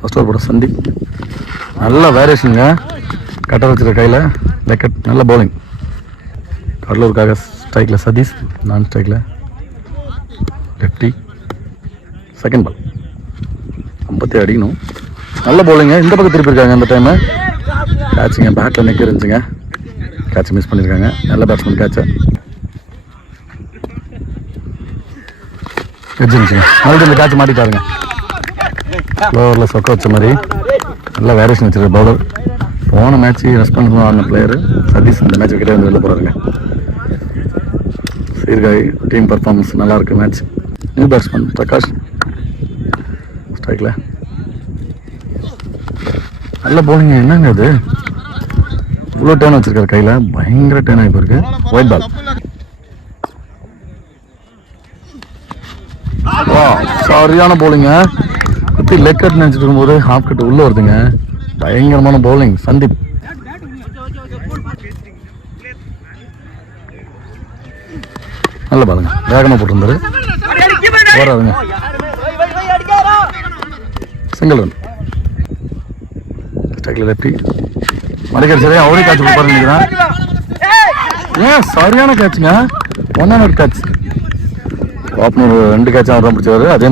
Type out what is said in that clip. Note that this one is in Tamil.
ஃபர்ஸ்ட் ஓவர் போட சந்தீப். நல்ல வேரியேஷனுங்க. கட்டர் வச்சுருக்க கையில் லெக்கட். நல்ல பவுலிங். கடலூருக்காக ஸ்ட்ரைக்கில் சதீஷ். நான் ஸ்ட்ரைக்கில் லெஃப்டி. செகண்ட் பால் 50 அடிக்கணும். நல்ல பவுலிங்க. இந்த பக்கம் திருப்பி இருக்காங்க இந்த டைமு. கேட்சுங்க. பேட்டில் நெக் இருந்துச்சுங்க. கேட்ச் மிஸ் பண்ணியிருக்காங்க. நல்ல பேட்ஸ்மேன் கேட்சை வச்சுருந்துச்சுங்க. மறுபடியும் இந்த கேட்ச் மாட்டிட்டாருங்க. ஓவரில் சொக்க வச்ச மாதிரி நல்ல வேரியேஷன் வச்சுருக்க பவுலர். போன மேட்ச் ரெஸ்பான்ஸ் ஆன பிளேயரு சதீஷ் இந்த மேட்ச் கிட்டே வந்து வெளில போகிறாருங்க. சீர்காழி டீம் பர்ஃபார்மன்ஸ் நல்லாயிருக்கு. மேட்ச் நியூ பேட்ஸ்மேன் பிரகாஷ் ஸ்ட்ரைக்கில். நல்ல பவுலிங். என்னங்க அது இவ்வளோ டேர்ன் வச்சிருக்காரு கையில். பயங்கர டேர்ன் ஆகி போயிருக்கு. White ball. சரியான பவுலிங்க. குத்தி லெக் கட் நினச்சிட்டு இருக்கும்போது ஹாஃப் கட் உள்ளே வருதுங்க. பயங்கரமான பவுலிங் சந்தீப். நல்ல பாருங்க. வேகமாக போட்டிருந்தாரு. வராதுங்க. Single run. ஸ்ட்ரைக்கில் லெஃப்டி. மறைக்கிற சரியா அவரே கேட்ச் கொடுப்பாரு நினைக்கிறேன். ஏன் சரியான கேட்சுங்க. 1 கேட்ச். ஓப்பனர் 2 கேட்ச் அவர் தான் பிடிச்சாரு. அதே